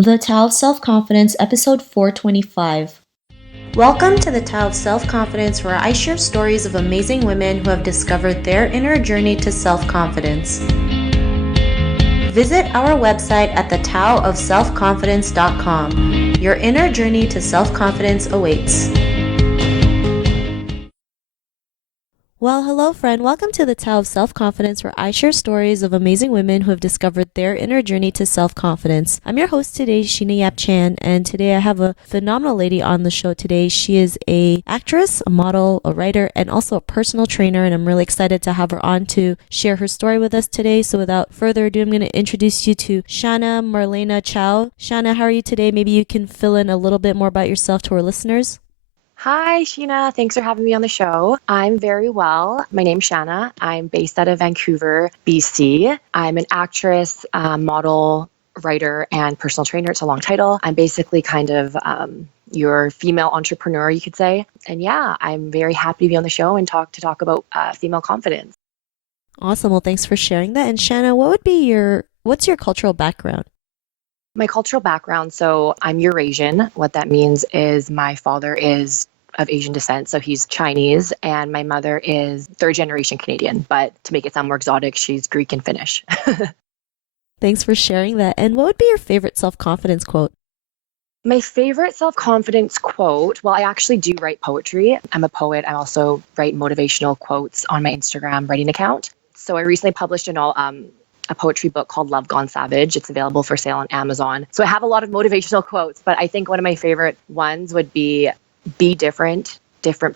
The Tao of Self-Confidence, episode 425. Welcome to the Tao of Self-Confidence, where I share stories of amazing women who have discovered their inner journey to self-confidence. Visit our website at thetaoofselfconfidence.com. Your inner journey to self-confidence awaits. Well, hello friend. Welcome to the Tao of Self-Confidence, where I share stories of amazing women who have discovered their inner journey to self-confidence. I'm your host today, Shana Yap Chan, and today I have a phenomenal lady on the show today. She is an actress, a model, a writer, and also a personal trainer, and I'm really excited to have her on to share her story with us today. So without further ado, I'm going to introduce you to Shana Marlayna Chow. Shana, how are you today? Maybe you can fill in a little bit more about yourself to our listeners. Hi, Sheena. Thanks for having me on the show. I'm very well. My name's Shana. I'm based out of Vancouver, BC. I'm an actress, model, writer, and personal trainer. It's a long title. I'm basically kind of your female entrepreneur, you could say. And yeah, I'm very happy to be on the show and talk about female confidence. Awesome. Well, thanks for sharing that. And Shana, what's your cultural background? My cultural background, so I'm Eurasian. What that means is my father is of Asian descent, so he's Chinese, and my mother is third generation Canadian. But to make it sound more exotic, she's Greek and Finnish. Thanks for sharing that. And what would be your favorite self-confidence quote? My favorite self-confidence quote, well, I actually do write poetry. I'm a poet. I also write motivational quotes on my Instagram writing account. So I recently published a poetry book called Love Gone Savage. It's available for sale on Amazon. So I have a lot of motivational quotes, but I think one of my favorite ones would be different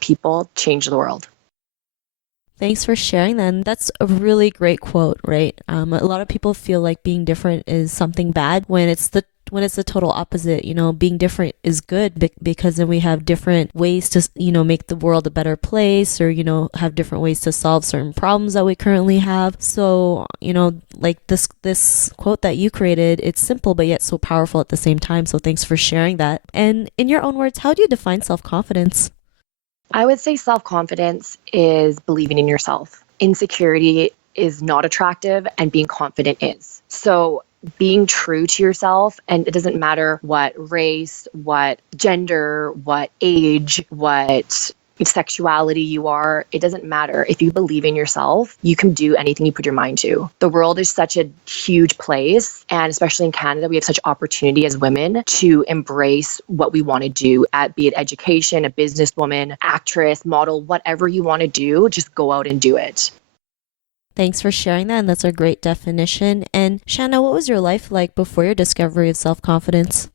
people change the world. Thanks for sharing that. And that's a really great quote, right? A lot of people feel like being different is something bad when it's the total opposite. Being different is good because then we have different ways to, make the world a better place, or, have different ways to solve certain problems that we currently have. So, like this quote that you created, it's simple, but yet so powerful at the same time. So thanks for sharing that. And in your own words, how do you define self-confidence? I would say self-confidence is believing in yourself. Insecurity is not attractive, and being confident is. So being true to yourself, and it doesn't matter what race, what gender, what age, what sexuality you are, it doesn't matter. If you believe in yourself, you can do anything you put your mind to. The world is such a huge place, and especially in Canada, we have such opportunity as women to embrace what we want to do, be it education, a businesswoman, actress, model, whatever you want to do, just go out and do it. Thanks for sharing that, and that's a great definition. And Shana, what was your life like before your discovery of self-confidence?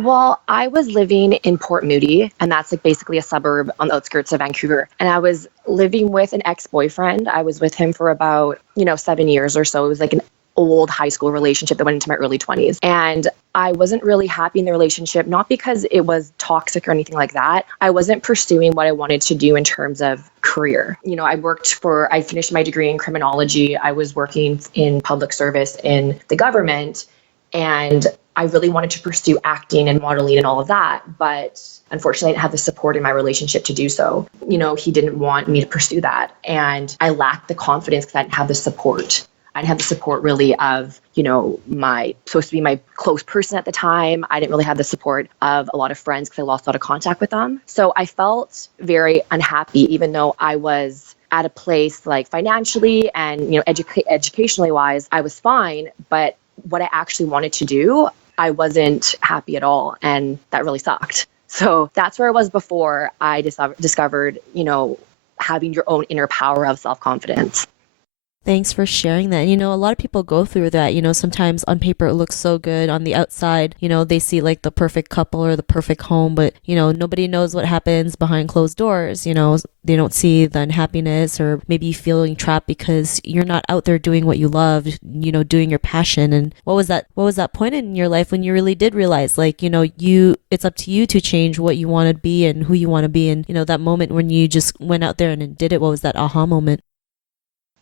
Well, I was living in Port Moody, and that's like basically a suburb on the outskirts of Vancouver. And I was living with an ex-boyfriend. I was with him for about, 7 years or so. It was like an old high school relationship that went into my early 20s. And I wasn't really happy in the relationship, not because it was toxic or anything like that. I wasn't pursuing what I wanted to do in terms of career. I finished my degree in criminology. I was working in public service in the government, and I really wanted to pursue acting and modeling and all of that. But unfortunately, I didn't have the support in my relationship to do so. He didn't want me to pursue that. And I lacked the confidence because I didn't have the support. I didn't have the support really of, my supposed to be my close person at the time. I didn't really have the support of a lot of friends because I lost a lot of contact with them. So I felt very unhappy, even though I was at a place like financially and, educationally wise, I was fine. But what I actually wanted to do, I wasn't happy at all. And that really sucked. So that's where I was before I discovered, having your own inner power of self-confidence. Thanks for sharing that. A lot of people go through that. Sometimes on paper it looks so good. On the outside, they see like the perfect couple or the perfect home, but, nobody knows what happens behind closed doors. They don't see the unhappiness, or maybe feeling trapped because you're not out there doing what you love, doing your passion. And what was that point in your life when you really did realize, like, it's up to you to change what you want to be and who you want to be. And, that moment when you just went out there and did it, what was that aha moment?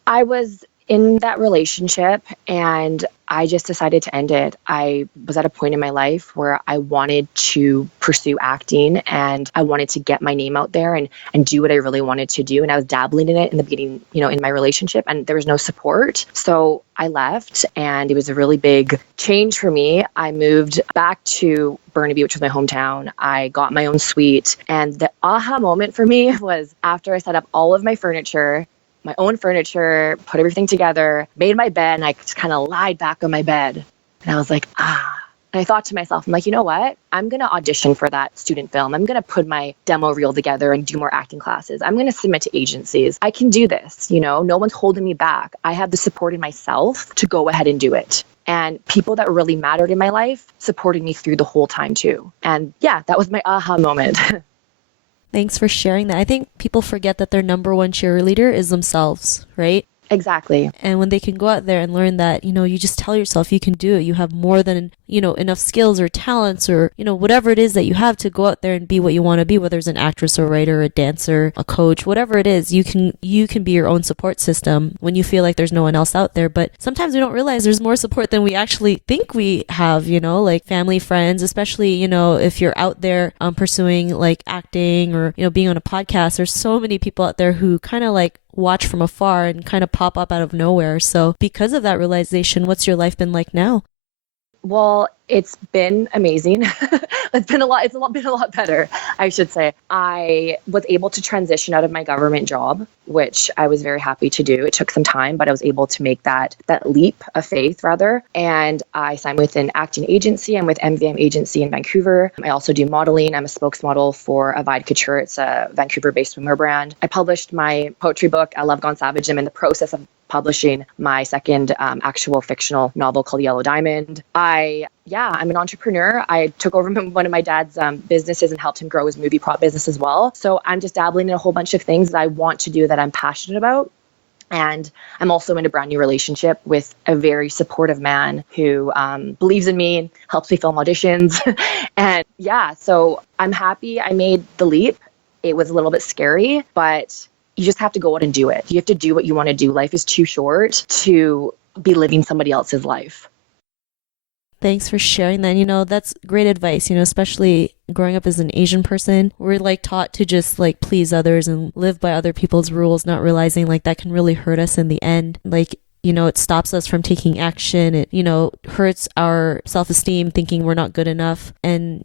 I was in that relationship, and I just decided to end it. I was at a point in my life where I wanted to pursue acting and I wanted to get my name out there and do what I really wanted to do. And I was dabbling in it in the beginning, in my relationship, and there was no support. So I left, and it was a really big change for me. I moved back to Burnaby, which was my hometown. I got my own suite. And the aha moment for me was after I set up all of my own furniture, put everything together, made my bed, and I just kind of lied back on my bed. And I was like, ah. And I thought to myself, I'm like, you know what? I'm going to audition for that student film. I'm going to put my demo reel together and do more acting classes. I'm going to submit to agencies. I can do this. No one's holding me back. I have the support in myself to go ahead and do it. And people that really mattered in my life supported me through the whole time too. And yeah, that was my aha moment. Thanks for sharing that. I think people forget that their number one cheerleader is themselves, right? Exactly. And when they can go out there and learn that, you just tell yourself you can do it. You have more than, enough skills or talents or, whatever it is that you have to go out there and be what you want to be, whether it's an actress or writer, a dancer, a coach, whatever it is, you can be your own support system when you feel like there's no one else out there. But sometimes we don't realize there's more support than we actually think we have, like family, friends, especially, if you're out there pursuing like acting or, being on a podcast. There's so many people out there who kind of like watch from afar and kind of pop up out of nowhere. So because of that realization, what's your life been like now? Well, it's been amazing. It's been a lot better, I should say. I was able to transition out of my government job, which I was very happy to do. It took some time, but I was able to make that leap of faith rather. And I signed with an acting agency. I'm with MVM agency in Vancouver. I also do modeling. I'm a spokesmodel for Avide Couture. It's a Vancouver-based swimwear brand. I published my poetry book, I Love Gone Savage. I'm in the process of publishing my second actual fictional novel called Yellow Diamond. I'm an entrepreneur. I took over one of my dad's businesses and helped him grow his movie prop business as well. So I'm just dabbling in a whole bunch of things that I want to do that I'm passionate about. And I'm also in a brand new relationship with a very supportive man who believes in me, helps me film auditions. And yeah, so I'm happy I made the leap. It was a little bit scary, but you just have to go out and do it. You have to do what you want to do. Life is too short to be living somebody else's life. Thanks for sharing that. That's great advice, especially growing up as an Asian person. We're like taught to just like please others and live by other people's rules, not realizing like that can really hurt us in the end. Like, it stops us from taking action. It, hurts our self-esteem thinking we're not good enough. And,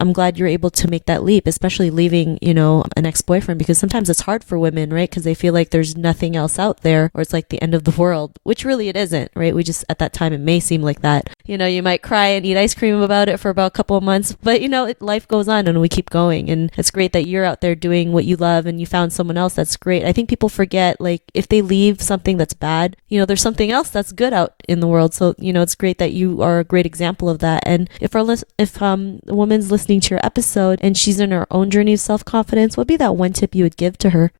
I'm glad you're able to make that leap, especially leaving, an ex-boyfriend, because sometimes it's hard for women, right? Because they feel like there's nothing else out there or it's like the end of the world, which really it isn't, right? We just, at that time, it may seem like that. You might cry and eat ice cream about it for about a couple of months, but, life goes on and we keep going. And it's great that you're out there doing what you love and you found someone else that's great. I think people forget, like, if they leave something that's bad, there's something else that's good out in the world. So, it's great that you are a great example of that. And if a woman's listening to your episode and she's in her own journey of self-confidence, what'd be that one tip you would give to her?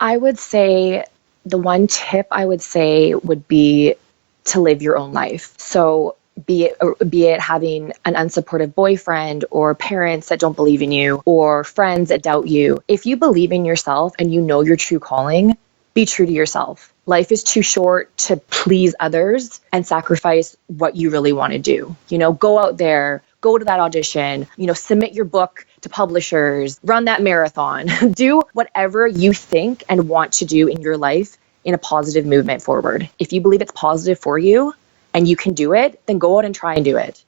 I would say the one tip I would say would be to live your own life. So be it having an unsupportive boyfriend or parents that don't believe in you or friends that doubt you. If you believe in yourself and you know your true calling, be true to yourself. Life is too short to please others and sacrifice what you really want to do. Go out there, go to that audition, submit your book to publishers, run that marathon, do whatever you think and want to do in your life in a positive movement forward. If you believe it's positive for you and you can do it, then go out and try and do it.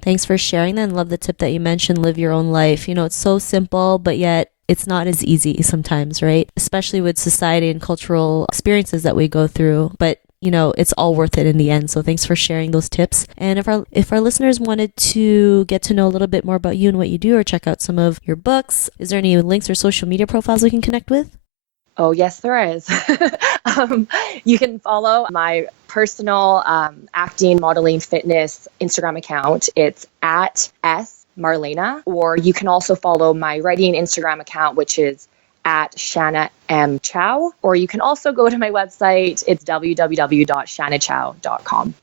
Thanks for sharing that, and love the tip that you mentioned, live your own life. It's so simple, but yet it's not as easy sometimes, right? Especially with society and cultural experiences that we go through. But it's all worth it in the end. So thanks for sharing those tips. And if our listeners wanted to get to know a little bit more about you and what you do or check out some of your books, is there any links or social media profiles we can connect with? Oh, yes, there is. You can follow my personal acting, modeling, fitness Instagram account. It's at Marlayna, or you can also follow my writing Instagram account, which is at Shana M. Chow, or you can also go to my website. It's www.shanachow.com.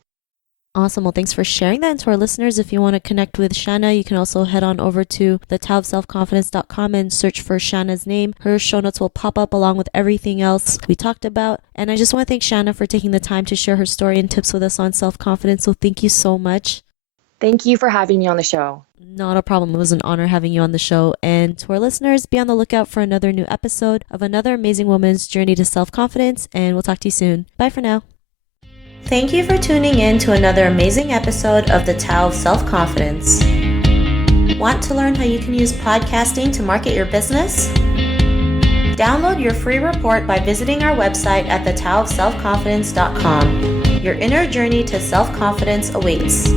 Awesome. Well, thanks for sharing that. And to our listeners, if you want to connect with Shana, you can also head on over to thetowofselfconfidence.com and search for Shana's name. Her show notes will pop up along with everything else we talked about. And I just want to thank Shana for taking the time to share her story and tips with us on self-confidence. So thank you so much. Thank you for having me on the show. Not a problem. It was an honor having you on the show. And to our listeners, be on the lookout for another new episode of another amazing woman's journey to self-confidence. And we'll talk to you soon. Bye for now. Thank you for tuning in to another amazing episode of the Tao of Self-Confidence. Want to learn how you can use podcasting to market your business? Download your free report by visiting our website at thetowofselfconfidence.com. Your inner journey to self-confidence awaits.